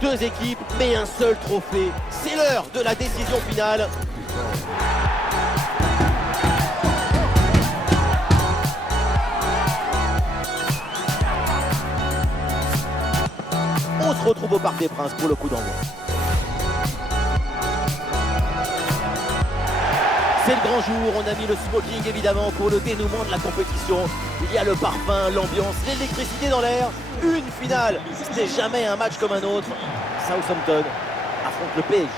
Deux équipes, mais un seul trophée. C'est l'heure de la décision finale. On se retrouve au Parc des Princes pour le coup d'envoi. C'est le grand jour, on a mis le smoking évidemment pour le dénouement de la compétition. Il y a le parfum, l'ambiance, l'électricité dans l'air. Une finale, c'était jamais un match comme un autre. Southampton affronte le PSG.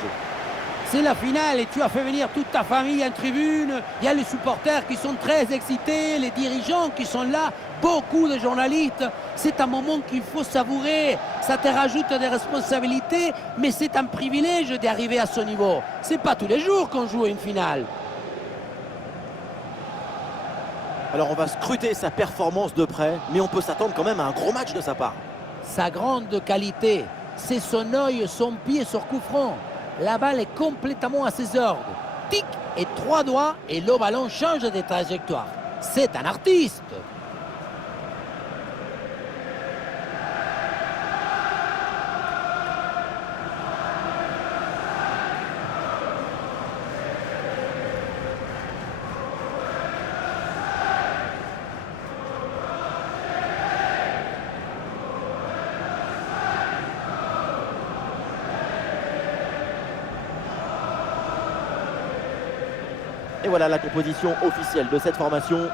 C'est la finale et tu as fait venir toute ta famille en tribune. Il y a les supporters qui sont très excités, les dirigeants qui sont là, beaucoup de journalistes. C'est un moment qu'il faut savourer. Ça te rajoute des responsabilités, mais c'est un privilège d'arriver à ce niveau. C'est pas tous les jours qu'on joue une finale. Alors on va scruter sa performance de près, mais on peut s'attendre quand même à un gros match de sa part. Sa grande qualité, c'est son œil, son pied sur coup franc. La balle est complètement à ses ordres. Tic et 3 doigts et le ballon change de trajectoire. C'est un artiste. Et voilà la composition officielle de cette formation.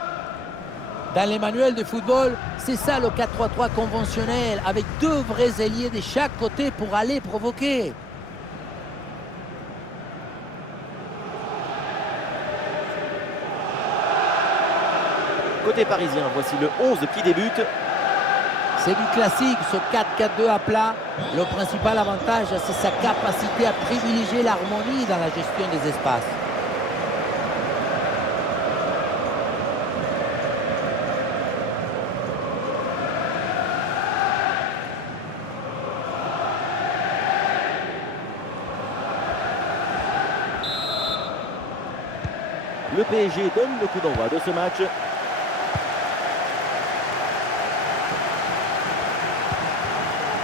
Dans les manuels de football, c'est ça le 4-3-3 conventionnel, avec 2 vrais ailiers de chaque côté pour aller provoquer. Côté parisien, voici le 11 qui débute. C'est du classique, ce 4-4-2 à plat. Le principal avantage, c'est sa capacité à privilégier l'harmonie dans la gestion des espaces. Le PSG donne le coup d'envoi de ce match.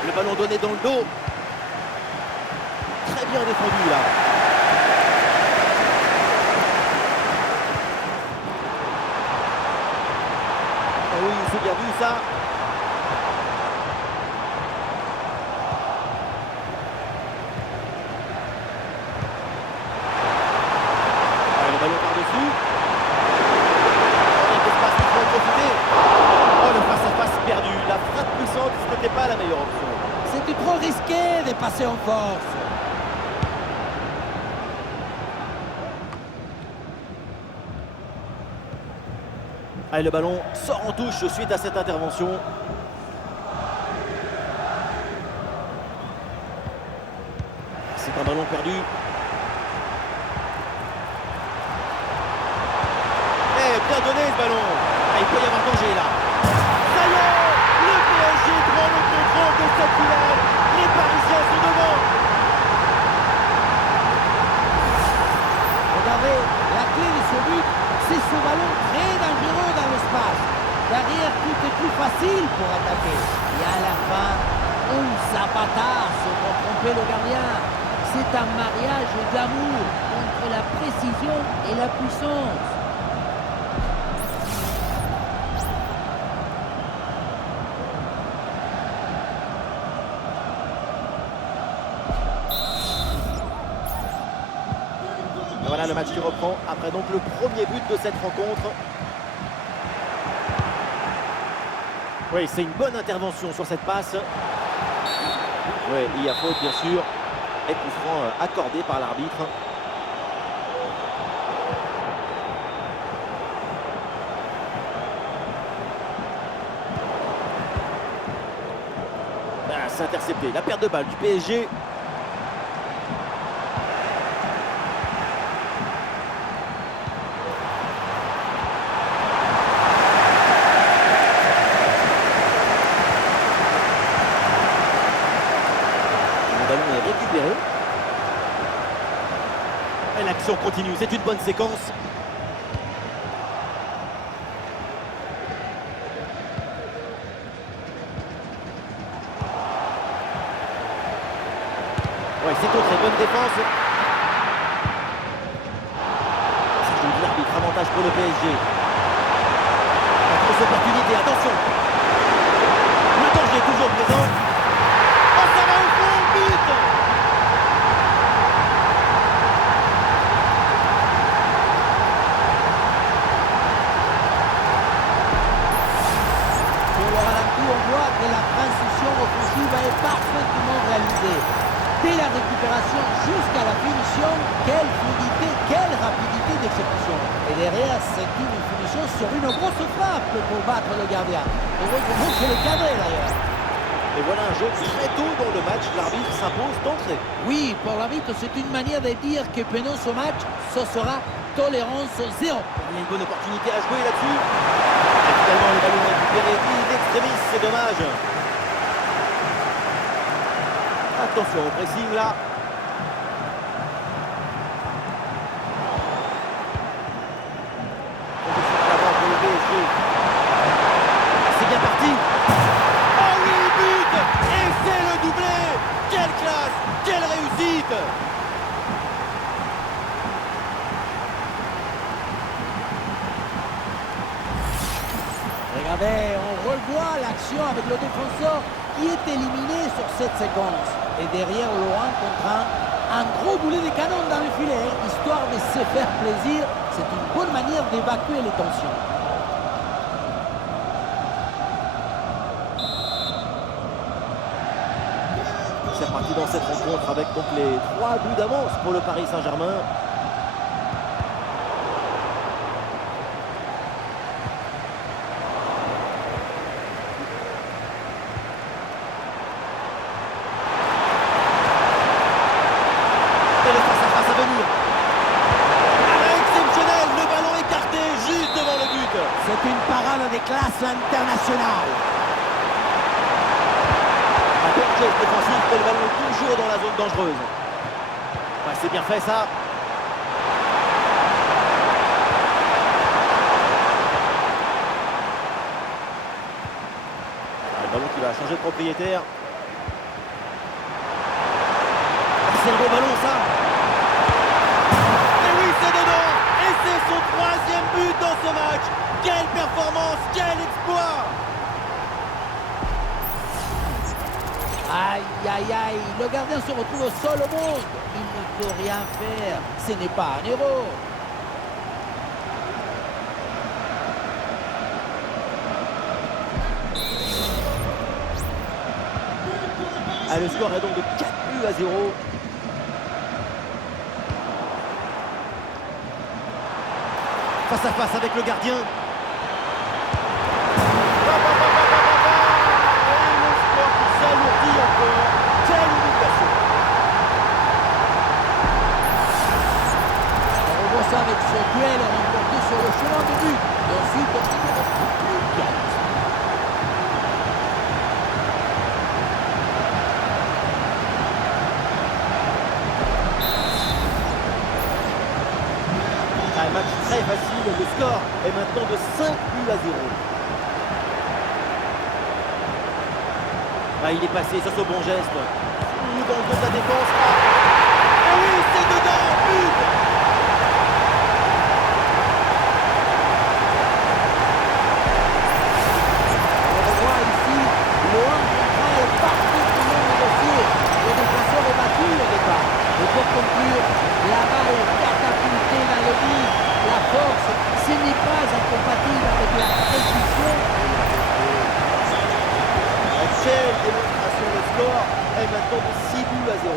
Le ballon donné dans le dos. Très bien défendu là. Ah oui, c'est bien vu ça. Le ballon par-dessus. Il y a de l'espace, il faut en profiter. Oh, le face-à-face perdu. La frappe puissante, ce n'était pas la meilleure option. C'était trop risqué de passer en force. Allez, le ballon sort en touche suite à cette intervention. C'est un ballon perdu. Bien donné ce ballon. Ah, il peut y avoir danger là. Ça y est, le PSG prend le contrôle de cette finale. Les Parisiens sont devant. Regardez, la clé de ce but, c'est ce ballon très dangereux dans l'espace. Derrière, tout est plus facile pour attaquer. Et à la fin, un zapatazo pour tromper le gardien. C'est un mariage d'amour entre la précision et la puissance. Voilà le match qui reprend après donc le premier but de cette rencontre. Oui, c'est une bonne intervention sur cette passe. Oui, il y a faute bien sûr. Et coup franc accordé par l'arbitre. Ah, c'est intercepté. La perte de balle du PSG. Récupéré. Et l'action continue, c'est une bonne séquence. Ouais, c'est contré, bonne défense. Ça joue l'arbitre, avantage pour le PSG. La grosse opportunité, attention. Le danger est toujours présent. Oh, ça va au fond, but. Sur le ralenti, on voit que la transition offensive est parfaitement réalisée. Dès la récupération jusqu'à la finition, quelle fluidité, quelle rapidité d'exécution. Et derrière, c'est une finition sur une grosse frappe pour battre le gardien. Heureusement que le cadré d'ailleurs. Et voilà un jeu très tôt dans le match, l'arbitre s'impose d'entrée. Oui, pour l'arbitre, c'est une manière de dire que pendant ce match, ce sera tolérance zéro. Il y a une bonne opportunité à jouer là-dessus. Et finalement, le ballon récupéré in extremis, c'est dommage. Attention au pressing là. Pour le PSG. C'est bien parti. Oh oui, but. Et c'est le doublé. Quelle classe, quelle réussite. Regardez, on revoit l'action avec le défenseur qui est éliminé sur cette séquence. Et derrière, Laurent contraint un gros boulet de canon dans le filet, histoire de se faire plaisir. C'est une bonne manière d'évacuer les tensions. C'est reparti dans cette rencontre avec donc les 3 buts d'avance pour le Paris Saint-Germain. C'est une parole de classe internationale. Un bon geste défensif, mais le ballon est toujours dans la zone dangereuse. Ouais, c'est bien fait ça. Le ballon qui va changer de propriétaire. C'est le beau ballon ça. Et oui, c'est dedans. Et c'est son 3e but dans ce match. Quelle performance, quel exploit! Aïe, aïe, aïe, le gardien se retrouve seul au monde. Il ne peut rien faire, ce n'est pas un héros. Ah, le score est donc de 4-0. Face à face avec le gardien. Avec ce duel remporté sur le chemin de but. Et ensuite, il ne reste plus qu'à. Un match très facile, le score est maintenant de 5-0. Ah, il est passé sur ce bon geste. Dans le dos de la défense. Ah oui, c'est dedans, but. Et pour conclure, la balle est catapultée dans le but. La force, ce n'est pas incompatible avec la précision. Quelle démonstration, le score est maintenant de 6-0.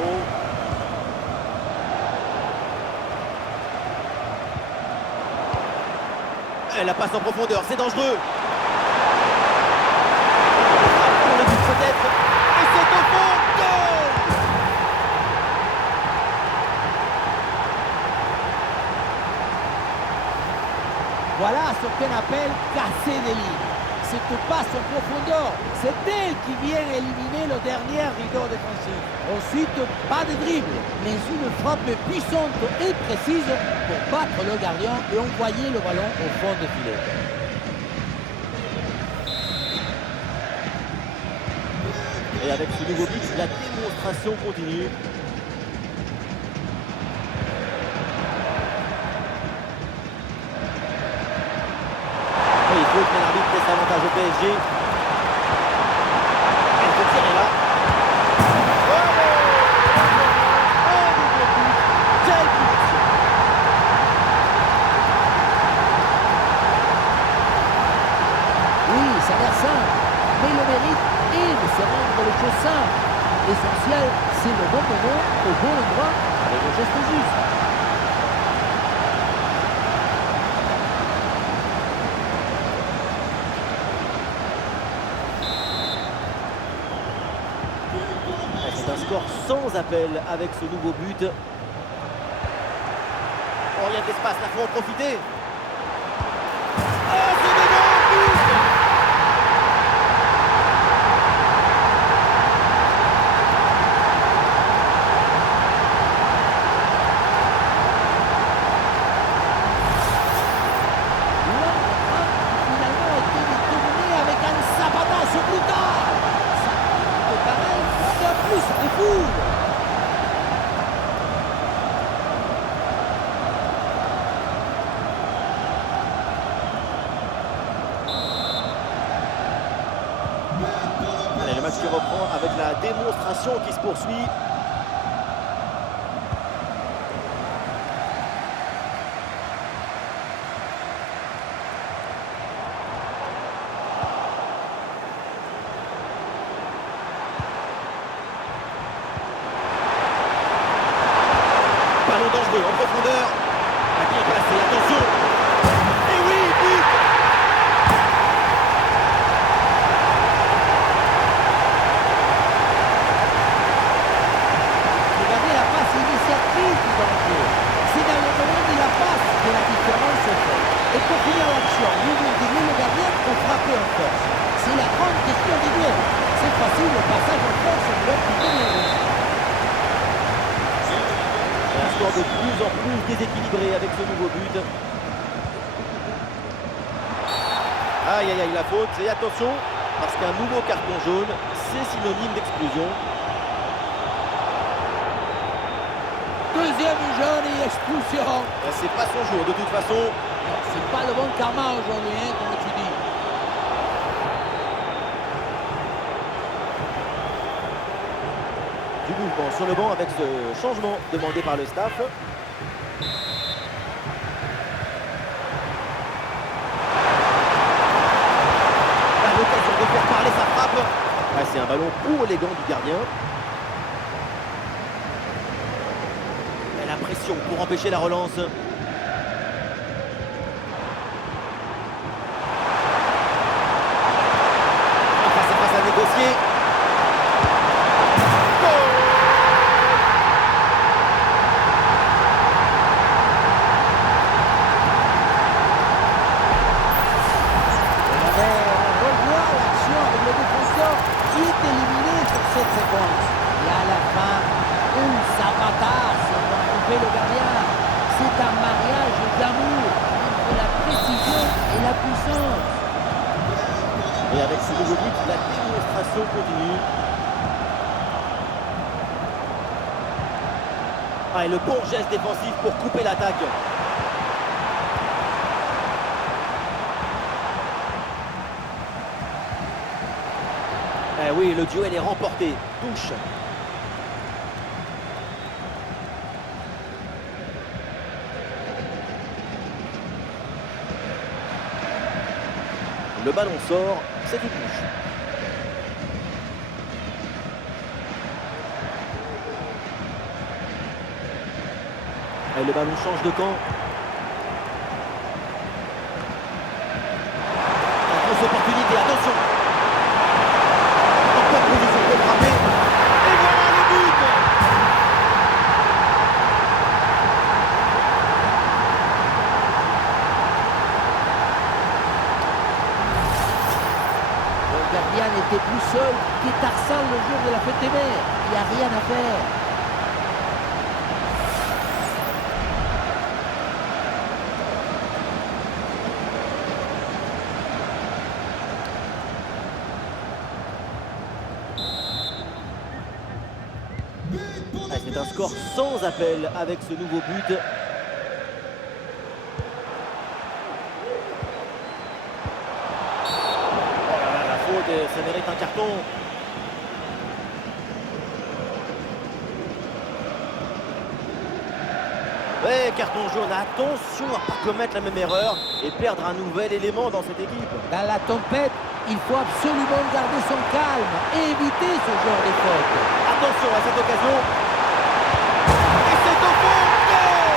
Elle la passe en profondeur, c'est dangereux. Pour le but peut-être. Et c'est au fond, goal. Voilà ce qu'on appelle casser des lignes. Cette passe en profondeur, c'est elle qui vient éliminer le dernier rideau défensif. Ensuite, pas de dribble, mais une frappe puissante et précise pour battre le gardien et envoyer le ballon au fond du filet. Et avec ce nouveau but, la démonstration continue. l'avantage au PSG. Et le tir est là. Quelle punition! Oui, ça a l'air simple, mais le mérite est de se rendre les choses simples. L'essentiel, c'est le bon moment, au bon endroit, avec le geste juste. C'est un score sans appel avec ce nouveau but. Oh, il y a de l'espace, là, il faut en profiter. Oh, c'est dedans, but! Finalement, a été détourné avec un sabotage brutal. Ça te pareil, c'est plus de fou. Allez, le match qui reprend avec la démonstration qui se poursuit. Ballon dangereux en profondeur. La bien placée, attention. Et oui, but! Regardez la passe initiative du danger. C'est dans le moment de la passe que la différence se fait. Et pour finir l'action, vous direz le gardien pour frapper en force. C'est la grande question du duel. C'est facile, le passage en force de l'autre qui gagne le rouge. Et un score de plus en plus déséquilibré avec ce nouveau but. Aïe aïe aïe, la faute. Et attention, parce qu'un nouveau carton jaune, c'est synonyme d'exclusion. Deuxième jaune et expulsion. C'est pas son jour de toute façon. C'est pas le bon karma aujourd'hui, hein, comme tu dis. Du mouvement sur le banc avec ce changement demandé par le staff. L'occasion de faire parler sa frappe. Ah, c'est un ballon pour les gants du gardien. Et la pression pour empêcher la relance. Face à face à négocier. Qui est éliminé sur cette séquence. Et à la fin, un sabotage pour couper le gardien. C'est un mariage d'amour entre la précision et la puissance. Et avec ce nouveau but, la démonstration continue. Ah, et le bon geste défensif pour couper l'attaque. Eh oui, le duel est remporté. Touche. Le ballon sort, c'est une touche. Et le ballon change de camp. Une grosse opportunité, attention. Position pour frapper. Et voilà le but! Le gardien n'était plus seul qu'Etarsal le jour de la fête des mers. Il n'y a rien à faire. C'est un score sans appel avec ce nouveau but. Ça mérite un carton. Ouais, carton jaune. Attention à ne pas commettre la même erreur et perdre un nouvel élément dans cette équipe. Dans la tempête, il faut absolument garder son calme et éviter ce genre de faute. Attention à cette occasion. Et c'est au fond. Goal!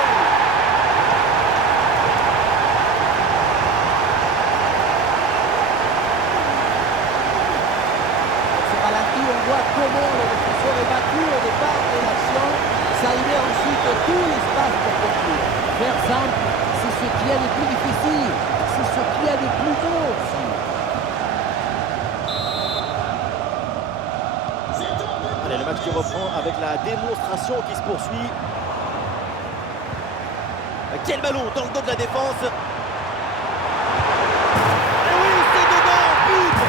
Ce ralenti, on voit comment le défenseur est battu au départ de l'action. Ça libère ensuite tout l'espace pour conclure. Faire simple, c'est ce qu'il y a de plus difficile. C'est ce qu'il y a de plus beau aussi. Allez, le match qui reprend avec la démonstration qui se poursuit. Quel ballon dans le dos de la défense. Et oui, c'est dedans, but!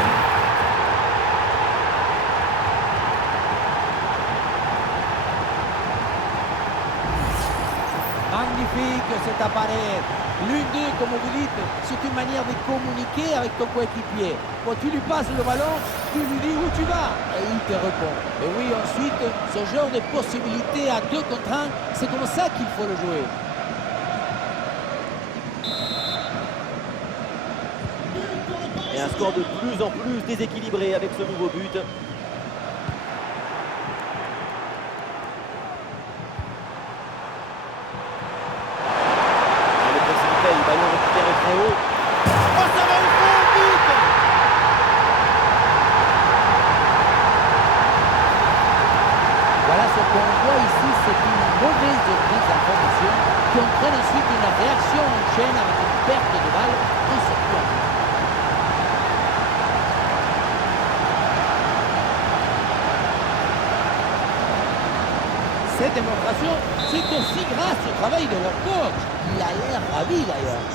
Magnifique cet appareil. L'une d'eux, comme vous dites, c'est une manière de communiquer avec ton coéquipier. Quand tu lui passes le ballon, tu lui dis où tu vas et il te répond. Et oui, ensuite, ce genre de possibilité à 2 contre 1, c'est comme ça qu'il faut le jouer. Et un score de plus en plus déséquilibré avec ce nouveau but. Le ballon récupéré très haut. Oh, ça va au fond, but! Voilà ce qu'on voit ici, c'est une mauvaise prise d'information qui entraîne ensuite une réaction en chaîne avec une perte de balle en circuit. Cette démonstration, c'est aussi grâce au travail de leur coach. Il a l'air ravi d'ailleurs.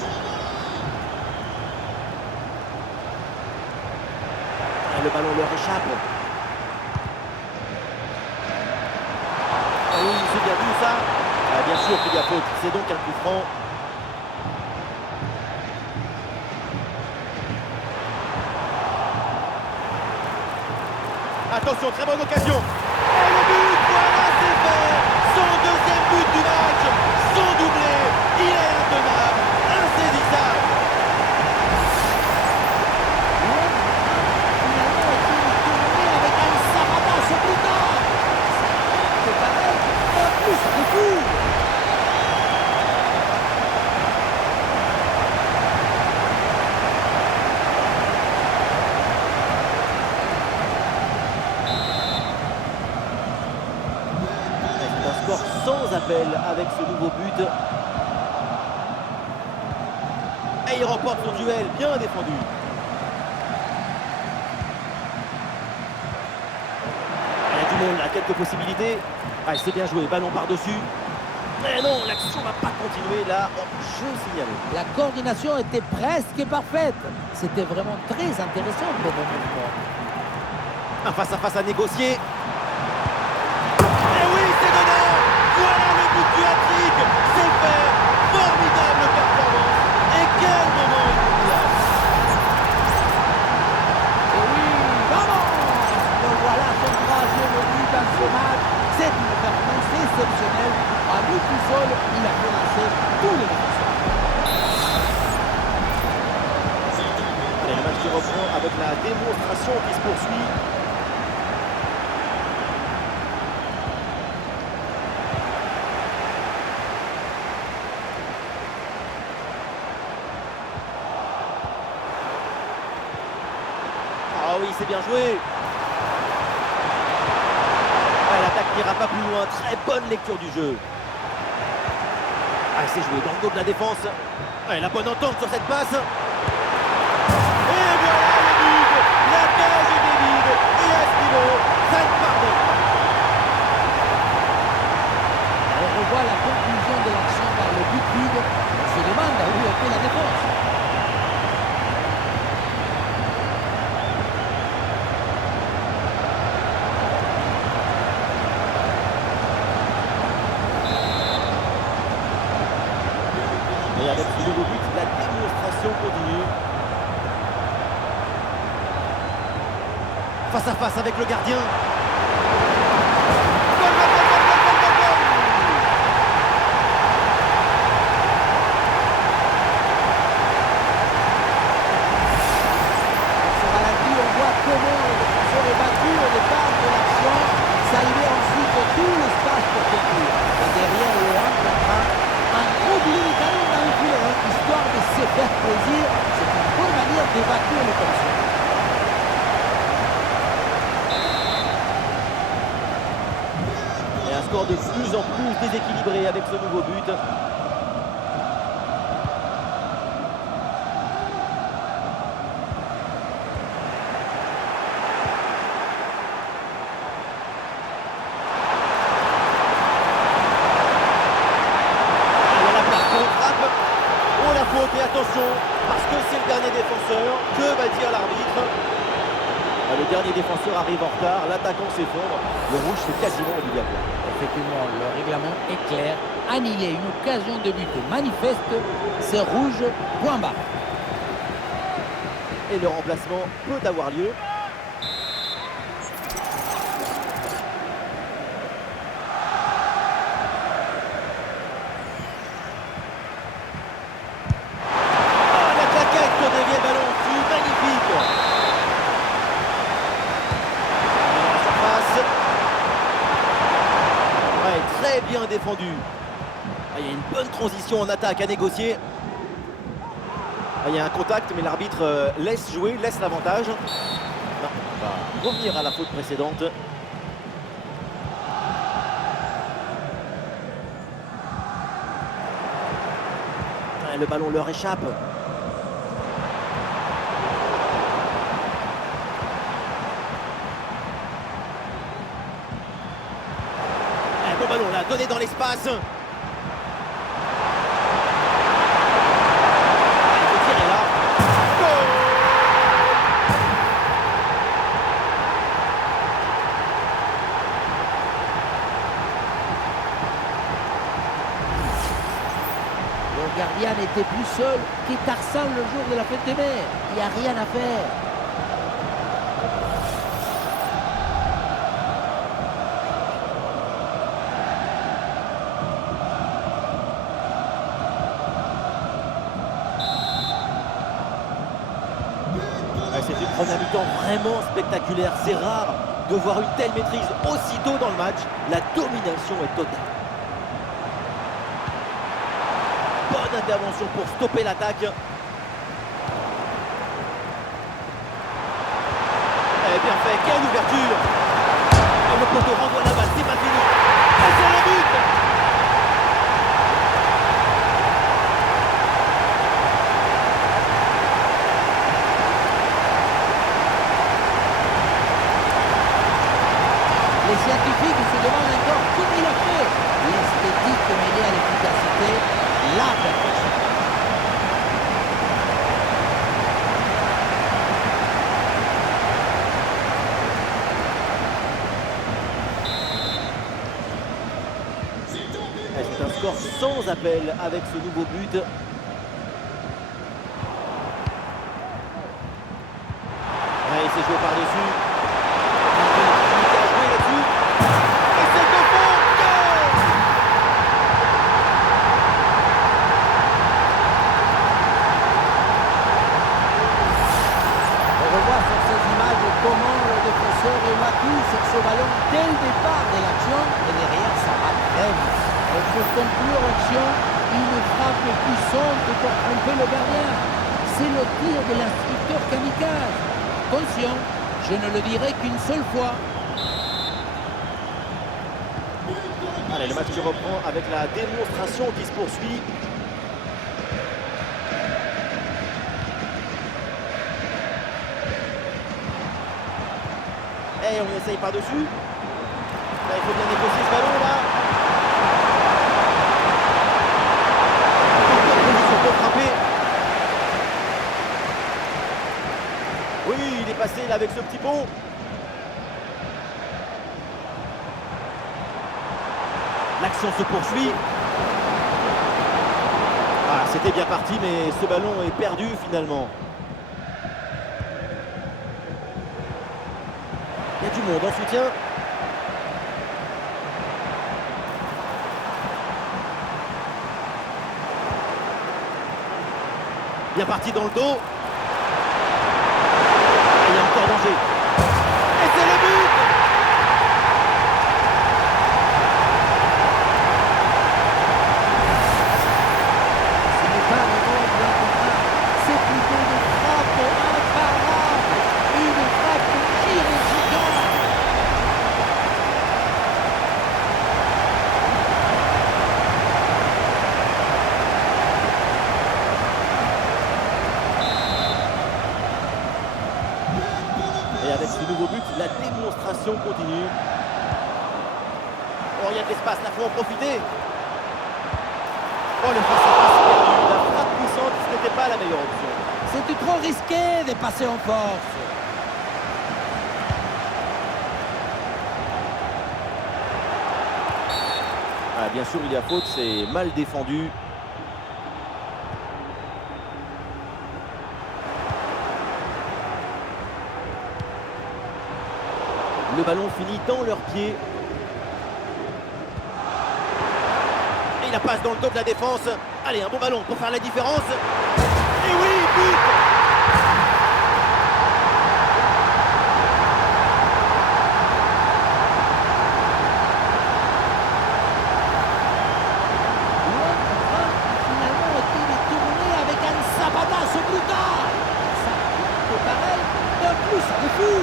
Le ballon leur échappe. Ah oui, c'est bien vu ça. Ah, bien sûr qu'il y a faute. C'est donc un coup franc. Attention, très bonne occasion. Et le but, voilà, c'est fait. Son deuxième but du match. Son doublé. Il est intenable, insaisissable. Avec un Sarabas au plus tard. C'est pareil, en plus de tout. C'est un score sans appel avec ce nouveau but. Et il remporte son duel, bien défendu. Il y a du monde là, quelques possibilités. Ah, c'est bien joué, ballon par-dessus. Mais non, l'action va pas continuer là. Oh, je signale. La coordination était presque parfaite. C'était vraiment très intéressant pour mon mouvement. Un face-à-face à négocier. Et oui, c'est dedans. Voilà le but du hat-trick. C'est fait. Formidable performance. Et quel moment inoubliable. Et oui, vamos! Donc voilà son troisième but dans ce match. C'est une performance exceptionnelle. À lui tout seul, il a menacé tous les défenseurs. Allez, le match qui reprend avec la démonstration qui se poursuit. Ah oui, c'est bien joué. Ah, l'attaque n'ira pas plus loin. Très bonne lecture du jeu. Ah, c'est joué dans le dos de la défense. Ah, la bonne entente sur cette passe. Et voilà le but. La cage est vide. Et à ce niveau, ça ne pardonne pas. On revoit la conclusion de l'action par le but vide. On se demande où était la défense. Et avec ce nouveau but, la démonstration continue. face à face avec le gardien. Comment le défenseur est battu au départ de l'action, ça libère ensuite tout l'espace pour conclure. Et derrière le remplaçant, un gros billet de canon dans le filet, histoire de se faire plaisir. C'est une bonne manière d'évacuer les tensions. Et un score de plus en plus déséquilibré avec ce nouveau but. Et attention, parce que c'est le dernier défenseur, que va dire l'arbitre? Le dernier défenseur arrive en retard, l'attaquant s'effondre, le rouge c'est quasiment obligatoire. Effectivement, le règlement est clair. Annihiler une occasion de but manifeste, c'est rouge, point bas. Et le remplacement peut avoir lieu. Très bien défendu. Il y a une bonne transition en attaque à négocier. Il y a un contact, mais l'arbitre laisse jouer, laisse l'avantage. On va revenir à la faute précédente. Le ballon leur échappe. Le ballon là, donné dans l'espace. Il faut tirer là. Goal! Le gardien n'était plus seul qu'Tarzan le jour de la fête des mers. Il n'y a rien à faire. C'est une première mi-temps vraiment spectaculaire. C'est rare de voir une telle maîtrise aussitôt dans le match. La domination est totale. Bonne intervention pour stopper l'attaque. Bien fait, quelle ouverture. Et le poteau renvoie la balle, c'est pas fini. Et c'est le but. Les scientifiques se demandent encore comment il a fait. L'esthétique mêlée à l'efficacité, la perfection. C'est un score sans appel avec ce nouveau but. Il s'est joué par-dessus. Comment le défenseur est battu sur ce ballon dès le départ de l'action et derrière ça va très vite. Et pour conclure l'action, une frappe puissante pour tromper le gardien. C'est le tir de l'instructeur kamikaze. Attention, je ne le dirai qu'une seule fois. Allez, le match qui reprend avec la démonstration qui se poursuit. Et on essaye par-dessus. Là, il faut bien négocier ce ballon, là. Position pour frapper. Oui, il est passé là avec ce petit pont. L'action se poursuit. Ah, c'était bien parti, mais ce ballon est perdu finalement. du monde en soutien. Bien parti dans le dos. Et il y a encore danger. Et c'est le but! Ce n'est pas un gol de contre-un, c'est plutôt une frappe imparable, une frappe chirurgicale. Et avec ce nouveau but, la démonstration continue. Oh, il y a de l'espace, là, faut en profiter. Oh, le face-à-face perdu. La frappe puissante, ce n'était pas la meilleure option. C'était trop risqué de passer en force. Ah, bien sûr, il y a faute, c'est mal défendu. Le ballon finit dans leurs pieds. Et la passe dans le dos de la défense. Allez, un bon ballon pour faire la différence. Et oui, but! Finalement, été détourné avec un Zapata brutal. Ça, c'est pareil, de plus de fou.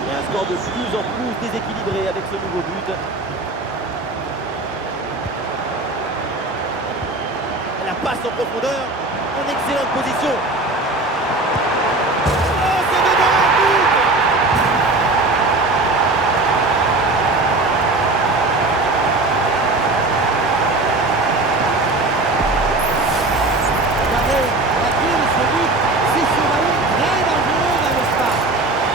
Et un score de plus en plus déséquilibré avec ce nouveau but. La passe en profondeur, en excellente position. Oh, c'est dedans, but! Regardez, la clé de ce but, c'est ce ballon très dangereux dans l'espace.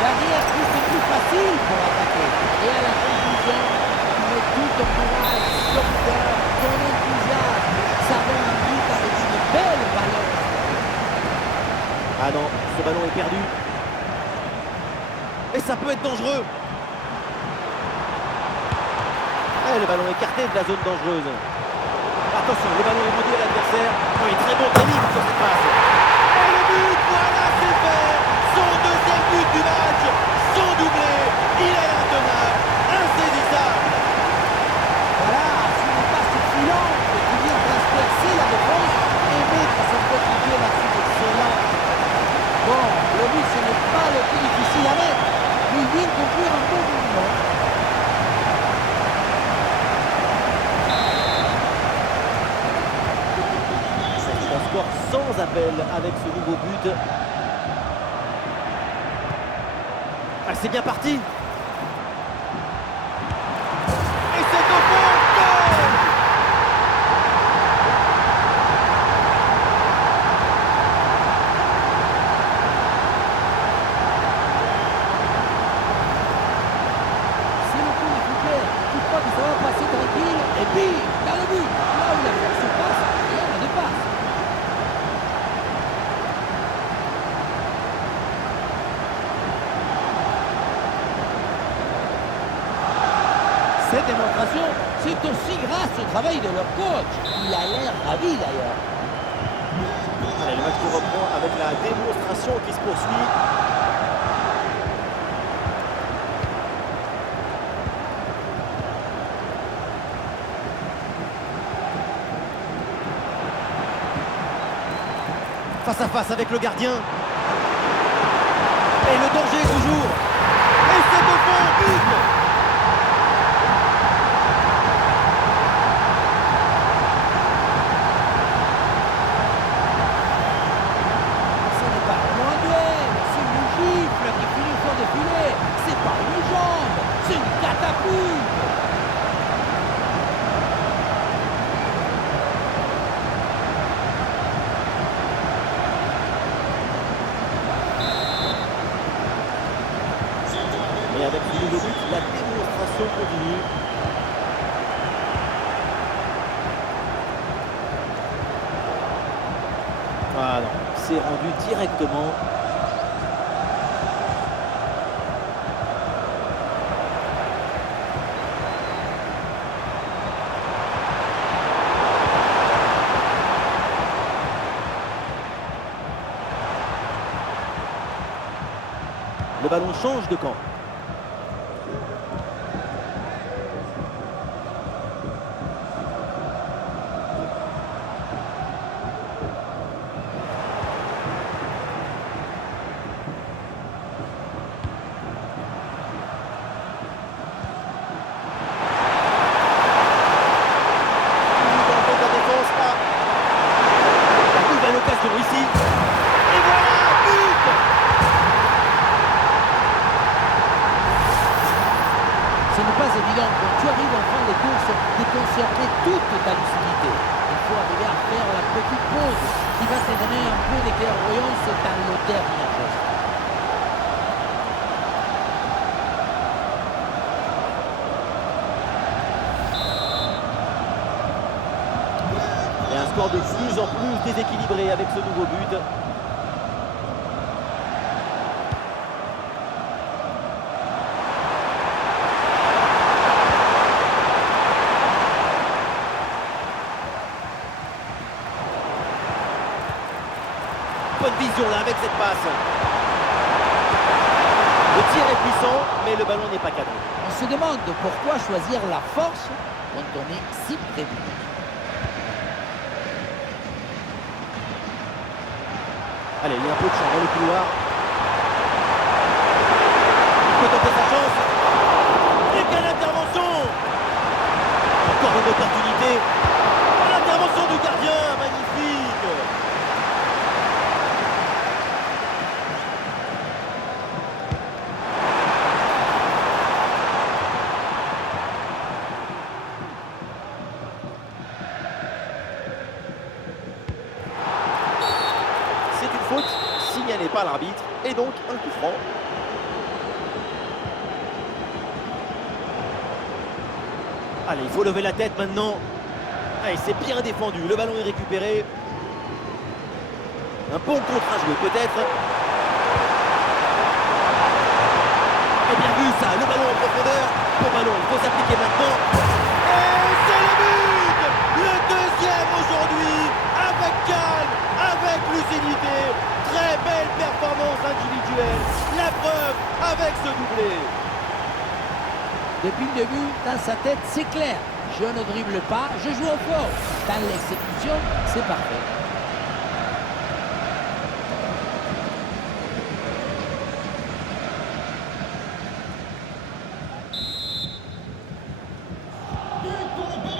Derrière, tout est plus facile pour attaquer. Et à la conclusion, tu mets tout ton courage, ton cœur, ton enthousiasme. Ça donne un but avec une belle valeur. Ah non, ce ballon est perdu. Et ça peut être dangereux. Et le ballon écarté de la zone dangereuse. Attention, le ballon est rendu à l'adversaire. Oh, il est très bon timing sur cette passe. Et le but, voilà, c'est fait. Son deuxième but du match. Son doublé. Il est intenable, insaisissable. Voilà, c'est une passe filante qui vient transpercer la défense et mettre son coéquipier dans une excellente. Bon, le but, ce n'est pas le plus difficile à mettre, mais il vient conclure un bon mouvement. C'est un score sans appel avec ce nouveau but. Ah, c'est bien parti. Et c'est au fond, goal! C'est le coup de couper. Tu crois que ça va passer tranquille et bim, dans le but. Là où la force passe, il y a la dépasse. Cette démonstration, c'est aussi grâce au travail de leur coach. Il a l'air ravi d'ailleurs. Allez, le match qui reprend avec la démonstration qui se poursuit. Face à face avec le gardien. Et le danger toujours. Et c'est au fond, but! Ce n'est pas vraiment un duel, c'est une gifle qui finit sur des filets. C'est pas une jambe, c'est une catapulte. Et avec ce nouveau but, la démonstration continue. Ah non, c'est rendu directement. Le ballon change de camp. Ici. Et voilà, but! Ce n'est pas évident quand tu arrives en fin de course de conserver toute ta lucidité. Il faut arriver à faire la petite pause qui va te donner un peu de clairvoyance dans le dernier geste. Et un score de plus en plus déséquilibré avec ce nouveau but. Bonne vision là avec cette passe. Le tir est puissant, mais le ballon n'est pas cadré. On se demande pourquoi choisir la force quand on est si prévisible. Allez, il y a un peu de champ dans le couloir. Il peut tenter sa chance. Et quelle intervention! Encore une opportunité. L'intervention du gardien, magnifique! C'est une faute signalée par l'arbitre et donc un coup franc. Allez, il faut lever la tête maintenant. Allez, c'est bien défendu, le ballon est récupéré. Un bon contre à jouer peut-être. Et bien vu ça, le ballon en profondeur. Bon ballon, il faut s'appliquer maintenant. Et c'est le but! Le deuxième aujourd'hui, avec calme, avec lucidité. Très belle performance individuelle. La preuve avec ce doublé. Depuis le début, dans sa tête, c'est clair. Je ne dribble pas, je joue au fort. Dans l'exécution, c'est parfait.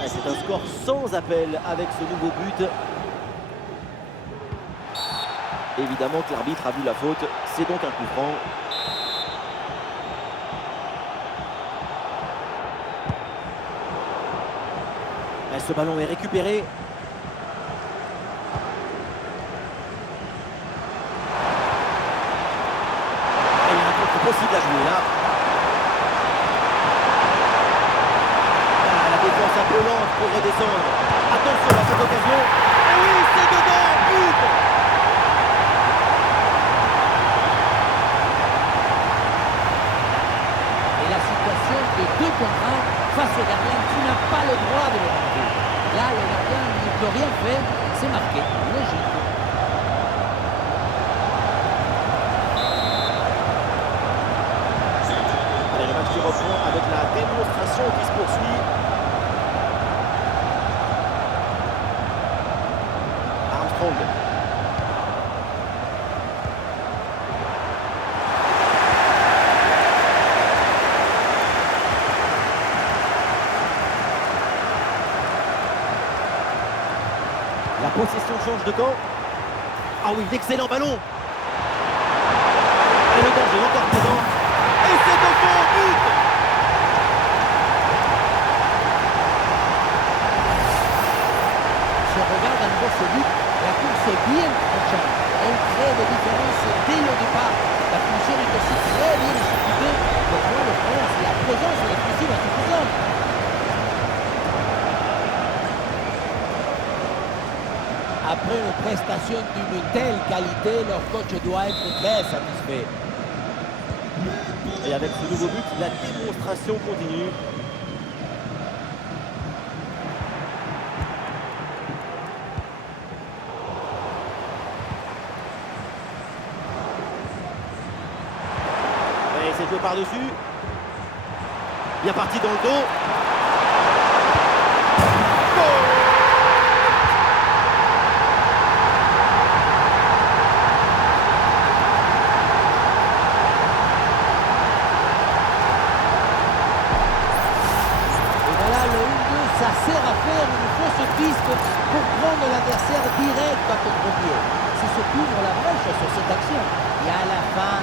C'est un score sans appel avec ce nouveau but. Évidemment que l'arbitre a vu la faute. C'est donc un coup franc. Ce ballon est récupéré. Et il y a un contre possible à jouer là. Ah, la défense un peu lente pour redescendre. Attention à cette occasion. Et oui, c'est dedans, but! Et la situation de 2 contre 1 face au gardien, tu n'as pas le droit de le marquer. Là, le gardien ne peut rien faire, c'est marqué. Logique. Allez, le match qui reprend avec la démonstration qui se poursuit. Armstrong. La possession change de camp. Ah oui, d'excellent ballon. Et le danger encore présent. Et c'est au fond, but! Si on regarde à nouveau ce but, la course est bien tranchante. Elle crée des différences dès le départ. La fonction est aussi très bien exécutée. Le point, c'est la présence défensive insuffisante. Après une prestation d'une telle qualité, leur coach doit être très satisfait. Et avec ce nouveau but, la démonstration continue. Et c'est joué par-dessus. Bien parti dans le dos. Ça sert à faire une fausse piste pour prendre l'adversaire direct à contre-pied. C'est ce qui ouvre la brèche sur cette action. Et à la fin,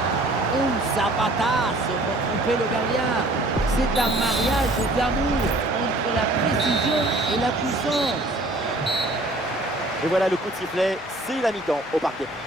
un zapatasse pour tromper le gardien. C'est un mariage d'amour entre la précision et la puissance. Et voilà le coup de sifflet, c'est la mi-temps au Parc des Princes.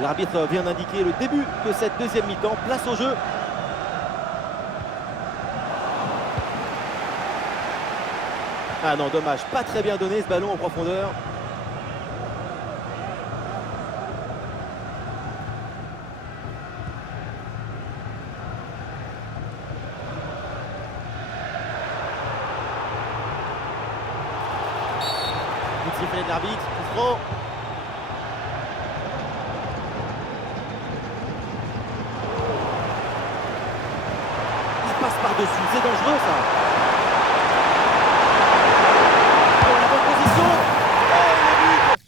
L'arbitre vient d'indiquer le début de cette deuxième mi-temps. Place au jeu. Ah non, dommage. Pas très bien donné ce ballon en profondeur. Coup de sifflet de l'arbitre. Coup franc. Passe par-dessus, c'est dangereux ça. Oh, la bonne position. Oh, le but.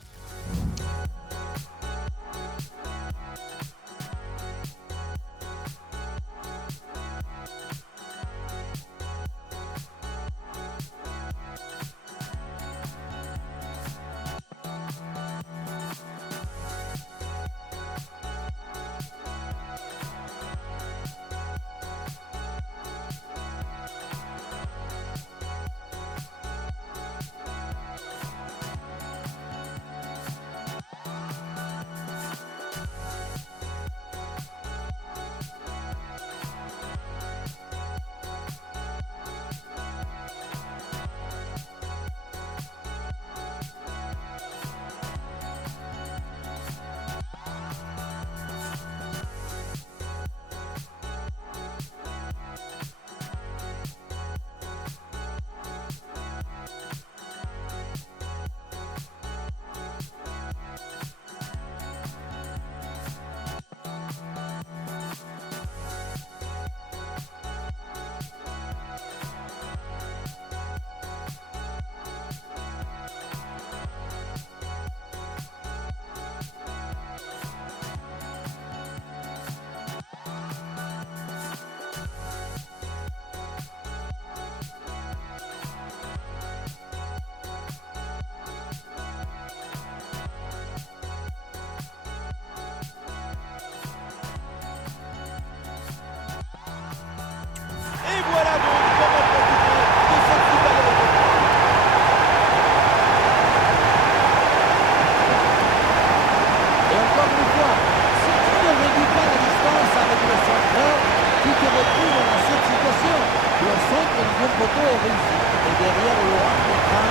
deuxième poteau est réussi. Et derrière, Laurent mettra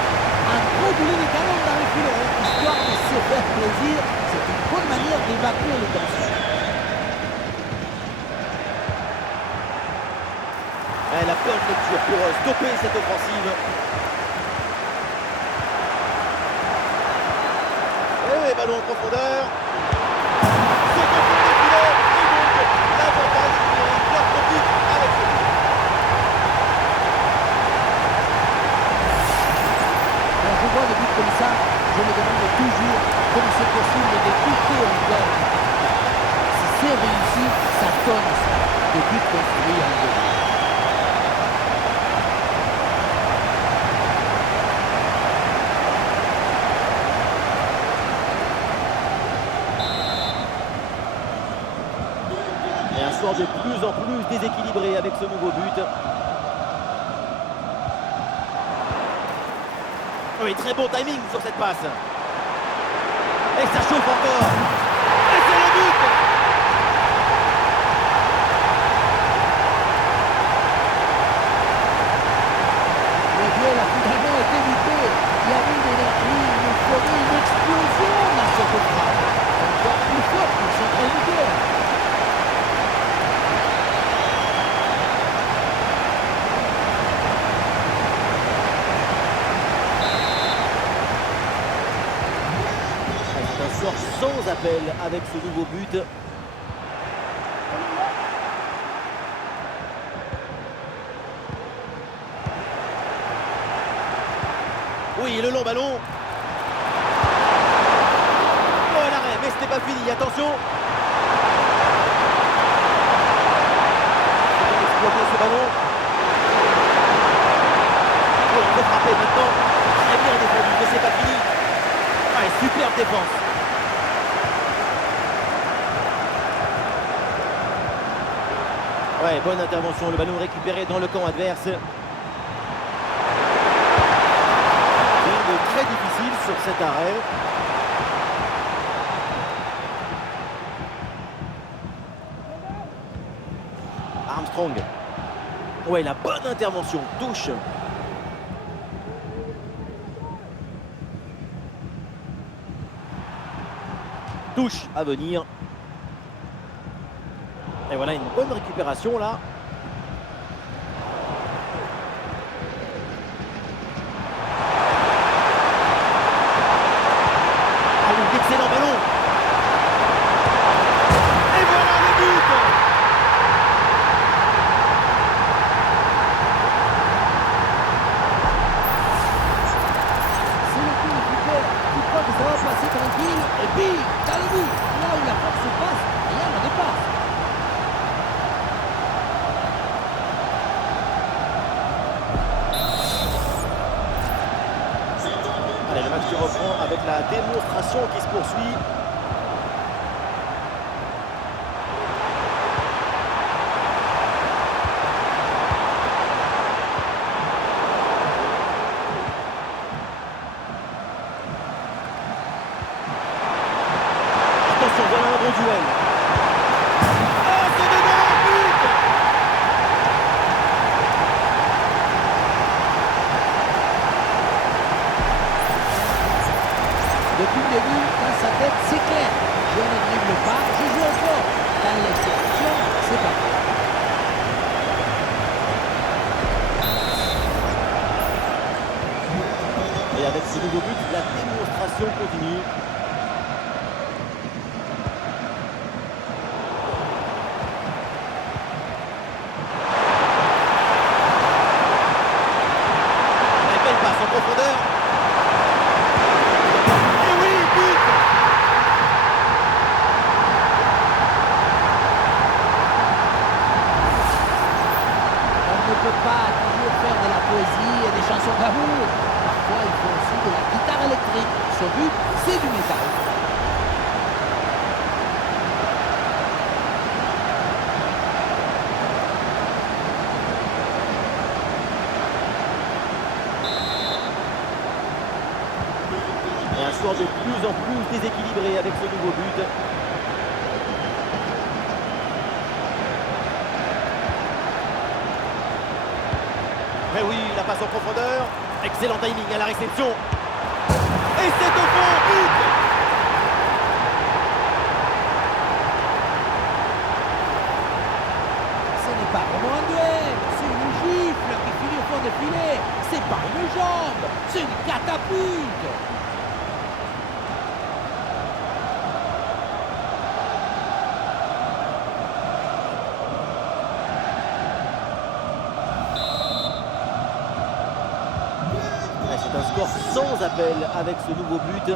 un gros boulet de canon dans les filets, histoire de se faire plaisir. C'est une bonne manière d'évacuer les tensions. La bonne lecture pour stopper cette offensive. Et ballon en profondeur. C'est au fond des filets. Et donc l'avantage numérique leur profite avec ce but. Quand je vois des buts comme ça, je me demande toujours comment c'est possible de buter en goal. Si c'est réussi, ça donne ça. Des buts construits en goal. De plus en plus déséquilibré avec ce nouveau but. Oui, très bon timing sur cette passe. Et ça chauffe encore. Et c'est le but. Le duel a finalement été buté. Il y a eu une énergie, une euphorie, une explosion dans ce coup de frappe. Encore plus fort qu'ils sont très leaders. Sans appel avec ce nouveau but. Oui, le long ballon. Oh, l'arrêt, mais ce n'est pas fini, attention. Il faut exploiter ce ballon. Oh, il faut frapper maintenant. Très bien défendu, mais c'est pas fini. Ouais, superbe défense. Ouais, bonne intervention, le ballon récupéré dans le camp adverse. Rien de très difficile sur cet arrêt. Armstrong. Ouais, la bonne intervention, touche. Touche à venir. Et voilà une bonne récupération là. Ah oui, d'excellents ballons. Et voilà le but. C'est le coup de Cooper. Tu crois que ça va passer tranquille. Et puis, t'as le but. Là où la force passe, rien ne dépasse. Allez, le match qui reprend avec la démonstration qui se poursuit. Attention, voilà un bon duel. Oh, c'est dedans, but! Depuis le début, dans sa tête, c'est clair. Je ne dribble pas, je joue au fort. Dans l'exécution, c'est pas clair. Et avec ce nouveau but, la démonstration continue. Et belle passe en profondeur. Et oui, but! On ne peut pas toujours faire de la poésie et des chansons d'amour. Parfois, il faut aussi de la guitare électrique. Ce but, c'est du métal. Et un score de plus en plus déséquilibré avec ce nouveau but. Mais oui, la passe en profondeur. Excellent timing à la réception. Et c'est au fond, but! Ce n'est pas vraiment un duel, c'est une gifle qui finit au fond des filets. C'est pas une jambe, c'est une catapulte. C'est un score sans appel avec ce nouveau but.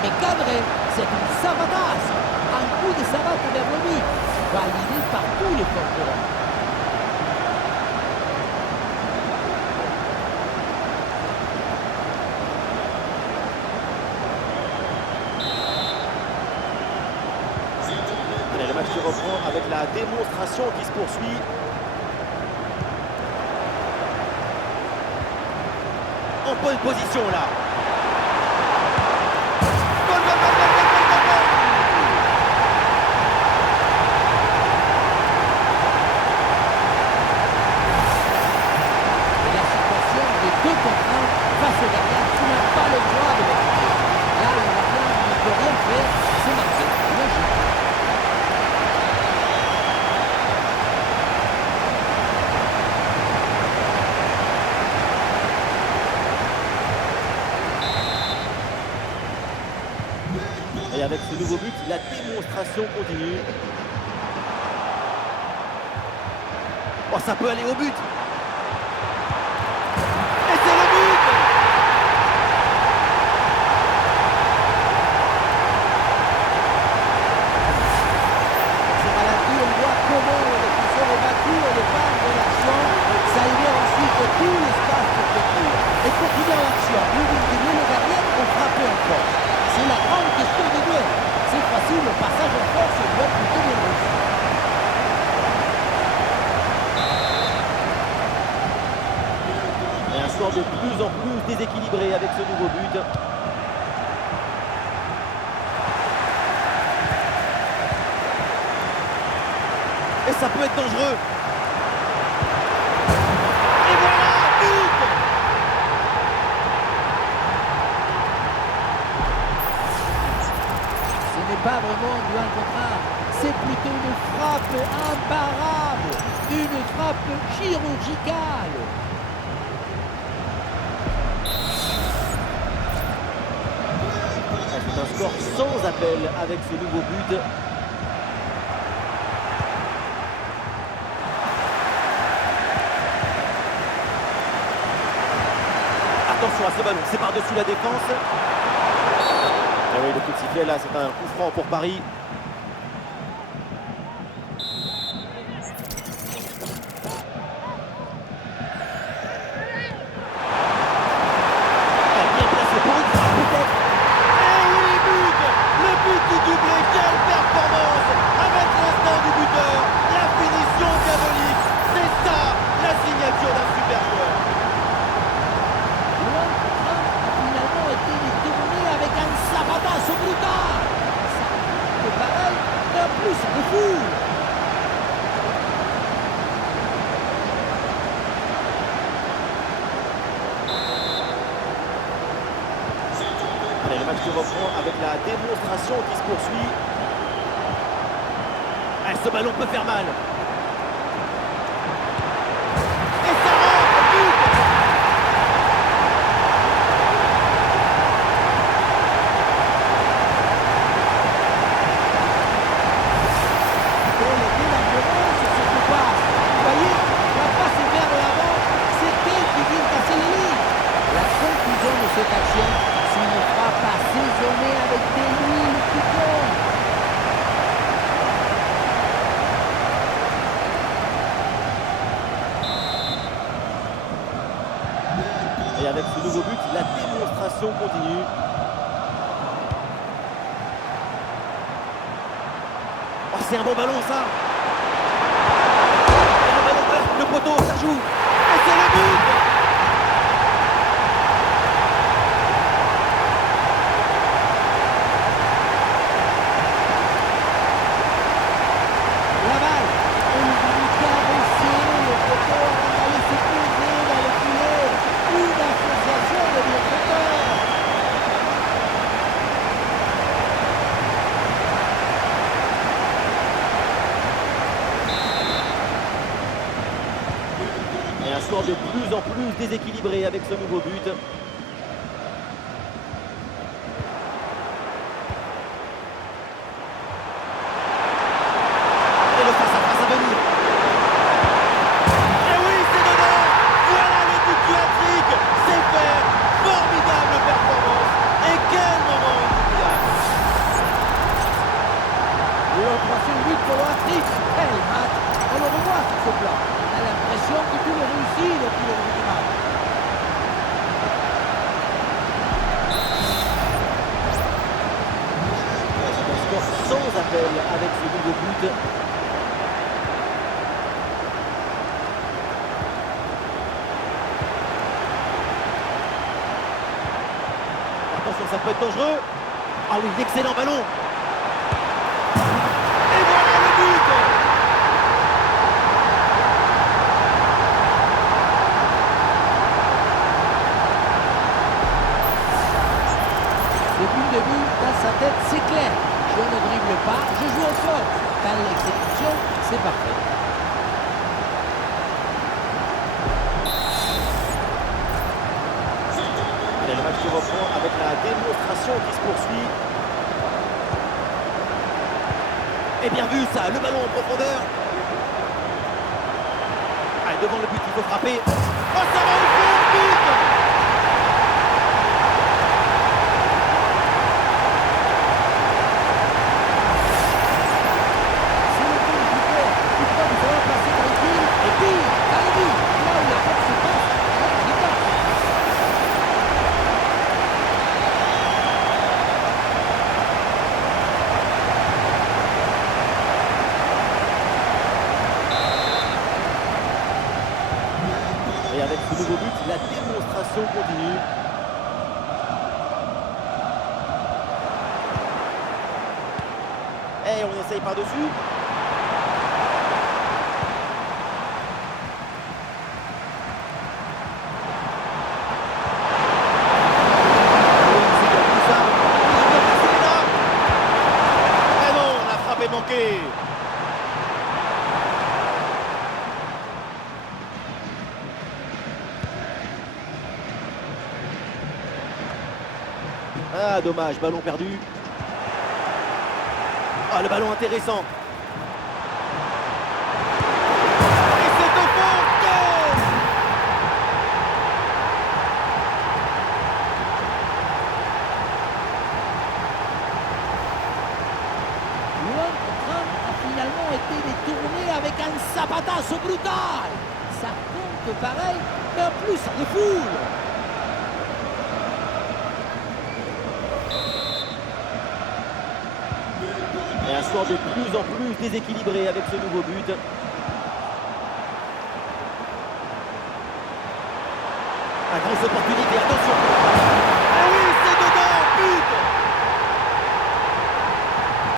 Mais cadré, c'est une savatasse, un coup de savate vers le but, validé par tous les concurrents. Allez, le match se reprend avec la démonstration qui se poursuit. En bonne position là. Face au gardien, tu n'as pas le droit de marquer. Là, le gardien ne peut rien faire, c'est marqué. Logique. Et avec ce nouveau but, la démonstration continue. Oh, ça peut aller au but. Et pour finir l'action, le gardien ont frappé en force. C'est la grande question des duel. C'est facile, le passage en force doit être plutôt bien réussi. Et un score de plus en plus déséquilibré avec ce nouveau but. Et ça peut être dangereux. Pas vraiment un duel contraire, c'est plutôt une frappe imparable, une frappe chirurgicale. C'est un score sans appel avec ce nouveau but. Attention à ce ballon, c'est par-dessus la défense. Ah oui, le coup de sifflet là, c'est un coup franc pour Paris. Bien placé pour une frappe peut-être. Et oui, but! Le but du doublé, quelle performance! Avec l'instinct du buteur, la finition diabolique, c'est ça la signature d'un super joueur. Finalement été détourné avec un sabatasse brutal. C'est pareil, et en plus de fou. Allez, le match se reprend avec la démonstration qui se poursuit. Ah, ce ballon peut faire mal. Et ça rentre, but! Cette action, s'il ne fera pas saisonner avec des lignes qui tombent. Et avec ce nouveau but, la démonstration continue. Oh, c'est un bon ballon ça. Et le ballon heurte le poteau, ça joue. Et c'est le but. La balle, on lui caresser le poteau avant d'aller se poser dans le filet. Une association de bienfaiteurs. Et un score de plus en plus déséquilibré avec ce nouveau but. Et le face-à-face à venir. Et oui, c'est dedans. Voilà le but du hat-trick. C'est fait. Formidable performance. Et quel moment inoubliable. Le troisième but pour le hat-trick. Quel match. On le revoit sur ce plan. On a l'impression que tout est réussi depuis le début du match. C'est un score sans appel avec ce nouveau but. Attention, ça peut être dangereux. Ah oui, excellent ballon. Et voilà le but. Depuis le début, dans sa tête, c'est clair. Je ne dribble pas, je joue au fort. Dans l'exécution, c'est parfait. Allez, le match qui reprend avec la démonstration qui se poursuit. Et bien vu ça, le ballon en profondeur. Allez, devant le but, il faut frapper. Oh, ça va au fond, but. C'est le bon joueur qui peut nous avoir placé dans le fil. Et puis, dans le but, là où la tête se passe, là, il passe. Et avec ce nouveau but, la démonstration continue. Et on essaye par-dessus. Oui, c'est bien tout ça. Il est bien passé là. Mais non, la frappe est manquée. Ah, dommage, ballon perdu. Ah, le ballon intéressant. Et c'est au fond, goal. Luan Otran a finalement été détourné avec un zapatazo brutal. Ça compte pareil, mais en plus ça défoule. Et un score de plus en plus déséquilibré avec ce nouveau but. La grosse opportunité, attention.